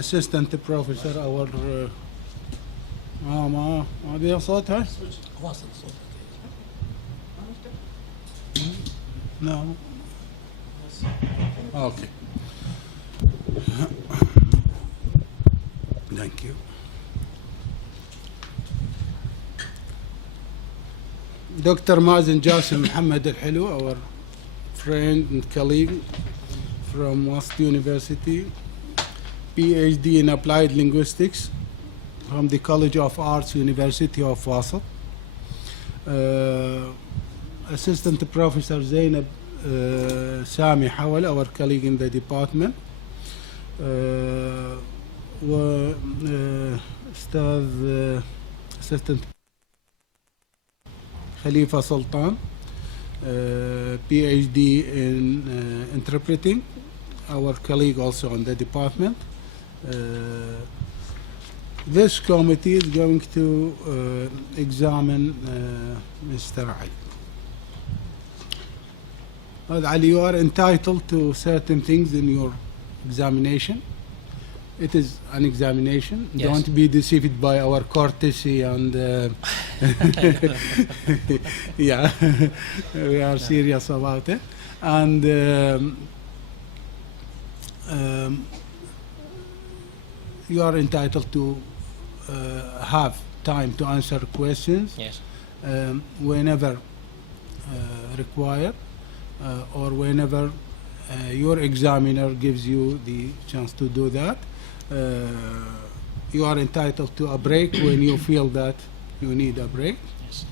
assistant professor our ما بيها صوتها؟ واصل الصوت. No. Okay. Thank you. Dr. Mazen Jassim Muhammad Al-Hilu, our friend and colleague from West University, PhD in Applied Linguistics from the College of Arts, University of Wasat. Assistant Professor Zainab Sami Hawal, our colleague in the department. أستاذ Assistant Khalifa Sultan, PhD in interpreting, our colleague also in the department. This committee is going to examine Mr. Ali. Ali, you are entitled to certain things in your examination. It is an examination. Yes. Don't be deceived by our courtesy and yeah, we are serious about it. And you are entitled to have time to answer questions. Yes. Whenever required, or whenever your examiner gives you the chance to do that. You are entitled to a break when you feel that you need a break. Yes.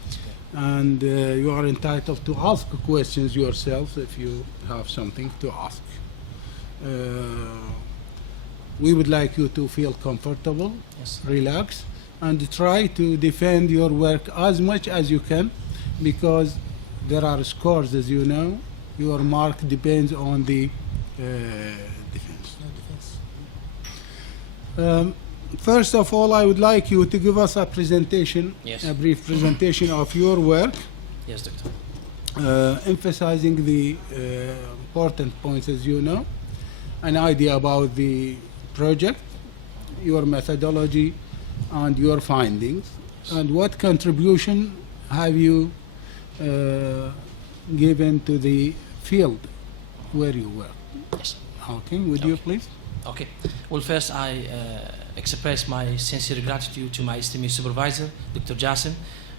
And you are entitled to ask questions yourselves if you have something to ask. We would like you to feel comfortable, Yes. relax, and try to defend your work as much as you can, because there are scores, as you know. Your mark depends on the defense. First of all, I would like you to give us a presentation, Yes. a brief presentation of your work, Yes, Doctor. emphasizing the important points, as you know, an idea about the project, your methodology, and your findings, and what contribution have you given to the field where you work. Yes. Okay, would you please? Okay. Well, first I express my sincere gratitude to my esteemed supervisor, Dr. Jassim,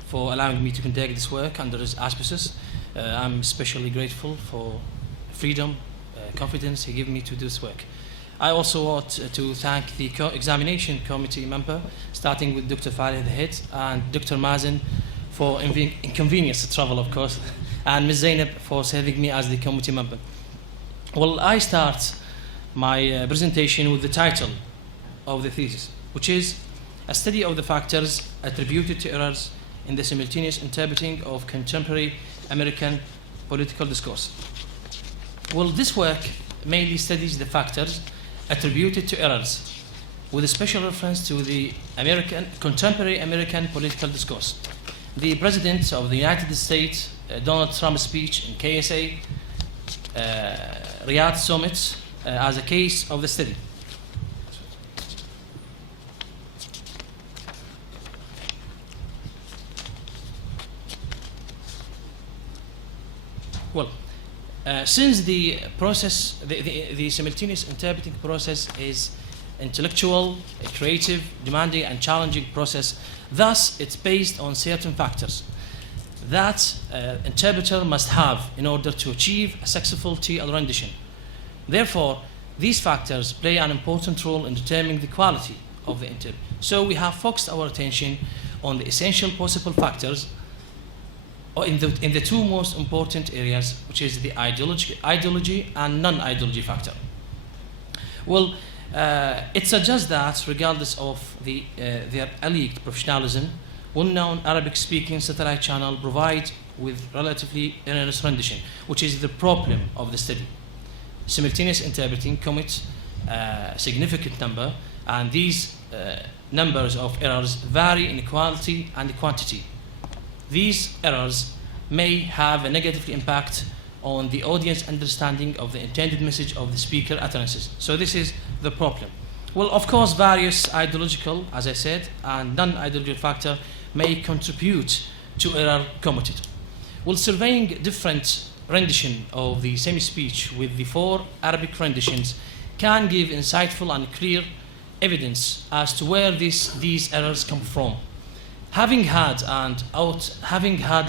for allowing me to conduct this work under his auspices. I'm especially grateful for freedom, confidence he gave me to do this work. I also want to thank the examination committee member, starting with Dr. Faleh, the head, and Dr. Mazen for inconvenience to travel, of course, and Ms. Zainab for serving me as the committee member. Well, I start my presentation with the title of the thesis, which is a study of the factors attributed to errors in the simultaneous interpreting of contemporary American political discourse. Well, this work mainly studies the factors attributed to errors, with a special reference to the contemporary American political discourse. The President of the United States, Donald Trump's speech in KSA, Riyadh Summit, as a case of the study. Well, since the process, the simultaneous interpreting process is intellectual, creative, demanding, and challenging process, thus it's based on certain factors that interpreter must have in order to achieve a successful TL rendition. Therefore, these factors play an important role in determining the quality of the interpretation. So we have focused our attention on the essential possible factors in the two most important areas, which is the ideology and non-ideology factor. Well, it suggests that regardless of their alleged professionalism, well-known Arabic-speaking satellite channel provide with relatively erroneous rendition, which is the problem of the study. Simultaneous interpreting commits a significant number, and these numbers of errors vary in quality and quantity. These errors may have a negative impact on the audience understanding of the intended message of the speaker utterances. So this is the problem. Well, of course, various ideological, as I said, and non-ideological factor may contribute to error committed. Well, surveying different rendition of the semi-speech with the 4 Arabic renditions can give insightful and clear evidence as to where these errors come from. Having had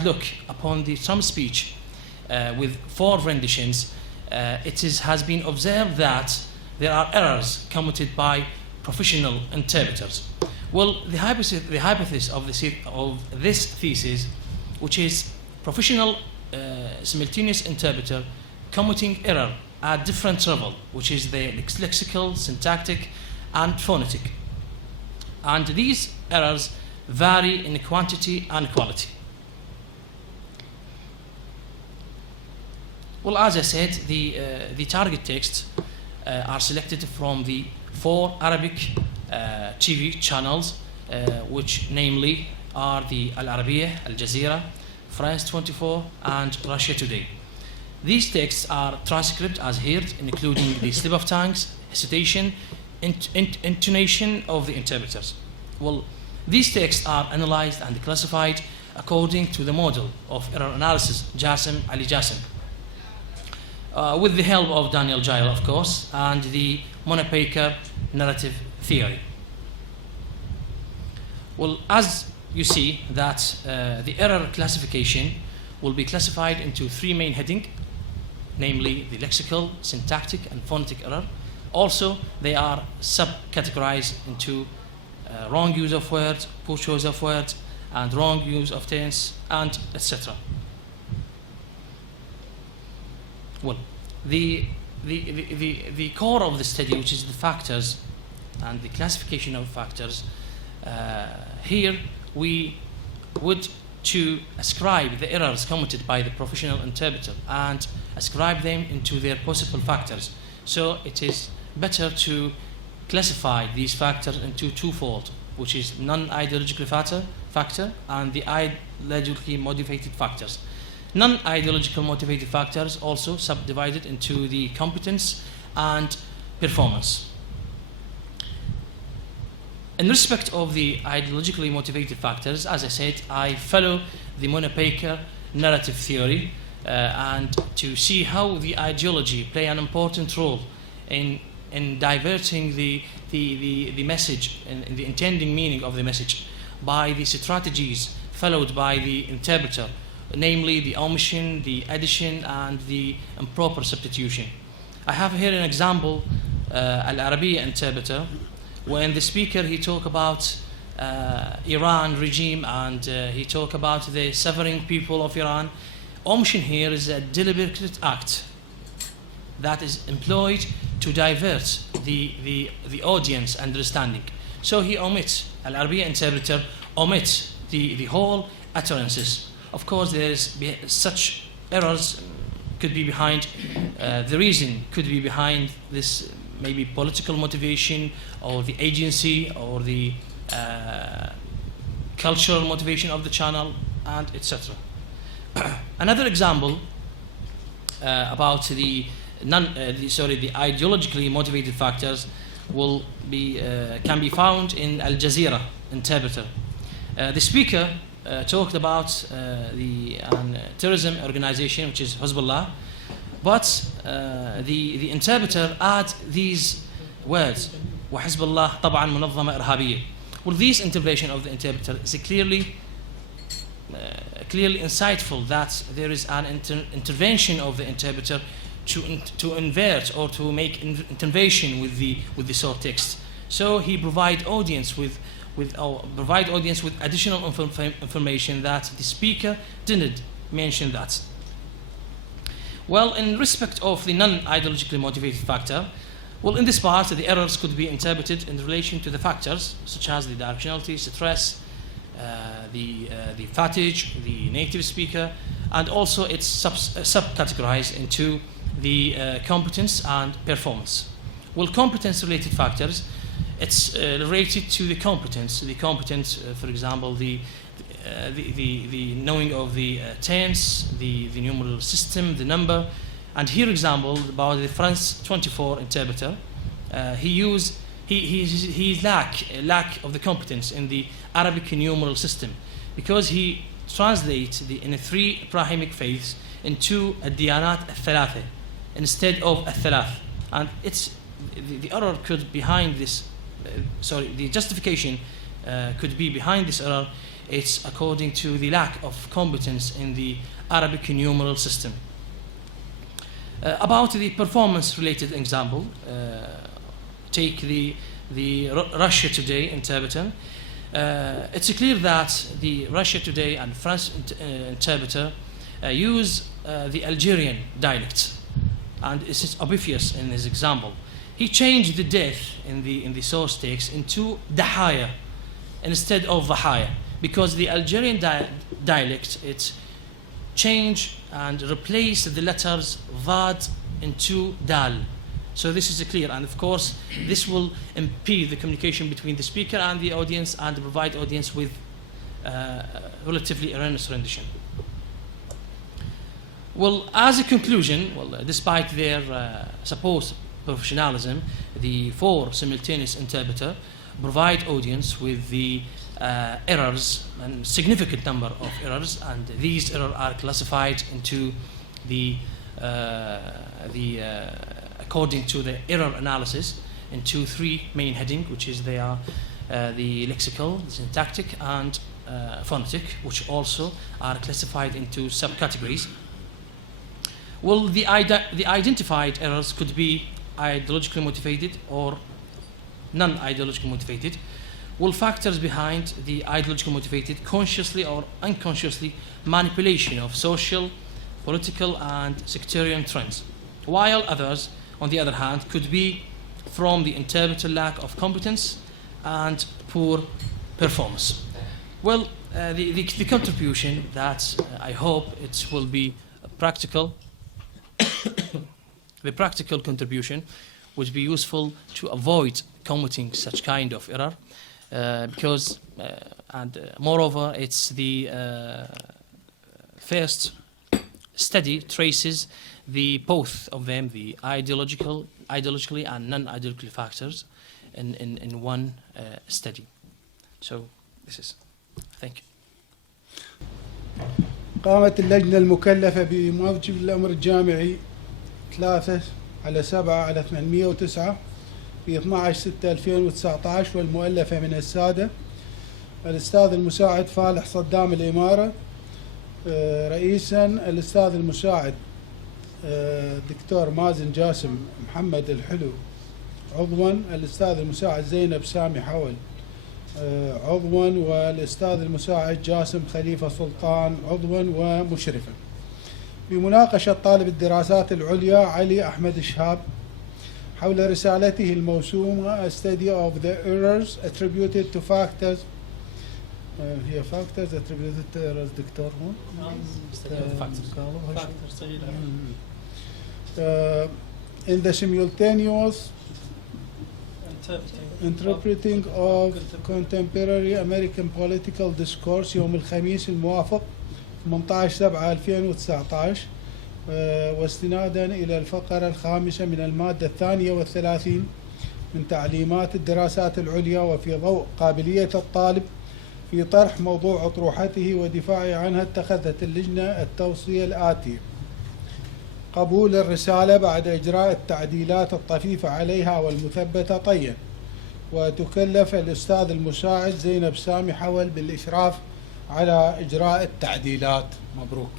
look upon the some speech with 4 renditions, has been observed that there are errors committed by professional interpreters. Well, the hypothesis of this thesis, which is professional simultaneous interpreter committing error at different level, which is the lexical, syntactic, and phonetic. And these errors vary in quantity and quality. Well, as I said, the target texts are selected from the 4 Arabic TV channels, which namely are the Al Arabiya, Al Jazeera, France 24, and Russia Today. These texts are transcribed as heard, including the slip of tongues, hesitation, intonation of the interpreters. Well, these texts are analyzed and classified according to the model of error analysis, Ali Jassim, with the help of Daniel Gile, of course, and the Monopaker narrative theory. Well, as you see that the error classification will be classified into 3 main headings, namely the lexical, syntactic, and phonetic error. Also, they are subcategorized into wrong use of words, poor choice of words, and wrong use of tense, and etc. Well, the core of the study, which is the factors and the classification of factors, here we would to ascribe the errors committed by the professional interpreter and ascribe them into their possible factors. So it is better to classify these factors into twofold, which is non-ideological factor and the ideologically motivated factors. Non-ideological motivated factors also subdivided into the competence and performance. In respect of the ideologically motivated factors, as I said, I follow the Monopaker narrative theory and to see how the ideology play an important role in diverting the message and the intending meaning of the message by the strategies followed by the interpreter, namely the omission, the addition, and the improper substitution. I have here an example, Al Arabiya interpreter, when the speaker he talk about Iran regime and he talk about the suffering people of Iran. Omission here is a deliberate act that is employed to divert the audience understanding. So he omits, Al Arabiya interpreter omits the whole utterances. Of course, there is such errors could be behind, the reason could be behind this, maybe political motivation or the agency or the cultural motivation of the channel, and etc. Another example about the ideologically motivated factors will be can be found in Al Jazeera interpreter. The speaker talked about the terrorism organization, which is Hezbollah, but the interpreter add these words, وحزب الله طبعا منظمة إرهابية. Well, this interpretation of the interpreter is clearly insightful that there is an intervention of the interpreter to invert or to make intervention with the source text. So he provide audience with additional information that the speaker didn't mention that. Well, in respect of the non-ideologically motivated factor, well, in this part, the errors could be interpreted in relation to the factors such as the directionality, stress, the fatigue, the native speaker, and also it's subcategorized into the competence and performance. Well, competence-related factors, it's related to the competence. The competence, for example, the knowing of the tense, the numeral system, the number. And here example about the France 24 interpreter, he he lack of the competence in the Arabic numeral system, because he translates in 3 Abrahamic faiths into الديانات الثلاثة instead of الثلاث, and it's the error could behind this. The justification could be behind this error. It's according to the lack of competence in the Arabic numeral system. About the performance-related example, take the Russia Today interpreter. It's clear that the Russia Today and France interpreter use the Algerian dialect, and it's obvious in his example. He changed the death in the source text into dahaya instead of vahaya, because the Algerian dialect it changed and replaced the letters vad into dal. So this is clear, and of course this will impede the communication between the speaker and the audience, and provide audience with relatively erroneous rendition. Well, as a conclusion, despite their supposed professionalism, the 4 simultaneous interpreter provide audience with the errors, and significant number of errors, and these errors are classified into the according to the error analysis into 3 main headings, which is they are the lexical, syntactic, and phonetic, which also are classified into subcategories. Well, the identified errors could be ideologically motivated or non-ideologically motivated. Well, factors behind the ideologically motivated, consciously or unconsciously manipulation of social, political, and sectarian trends, while others, on the other hand, could be from the interpreter lack of competence and poor performance. Well, the contribution that I hope it will be practical, the practical contribution would be useful to avoid committing such kind of error, because moreover, it's the first study traces both of them, the ideologically and non-ideological factors in one study. So this is, thank you. قامت اللجنة المكلفة بموجب الأمر الجامعي 3/7/809 في 12/6/2019، والمؤلفة من السادة الأستاذ المساعد فالح صدام الإمارة رئيسا، الأستاذ المساعد دكتور مازن جاسم محمد الحلو عضوا، الأستاذ المساعد زينب سامي حول عضوا، والأستاذ المساعد جاسم خليفة سلطان عضوا ومشرفا. بمناقشة طالب الدراسات العليا علي احمد شهاب حول رسالته الموسومة A Study of the Errors Attributed to Factors هي Factors Attributed to Errors دكتور هون in the simultaneous interpreting of contemporary American political discourse يوم الخميس الموافق 18/7/2019، واستنادا إلى الفقرة 5 من المادة 32 من تعليمات الدراسات العليا، وفي ضوء قابلية الطالب في طرح موضوع أطروحته ودفاعه عنها، اتخذت اللجنة التوصية الآتية: قبول الرسالة بعد إجراء التعديلات الطفيفة عليها والمثبتة طيا، وتكلف الأستاذ المساعد زينب سامي حول بالإشراف على إجراء التعديلات. مبروك.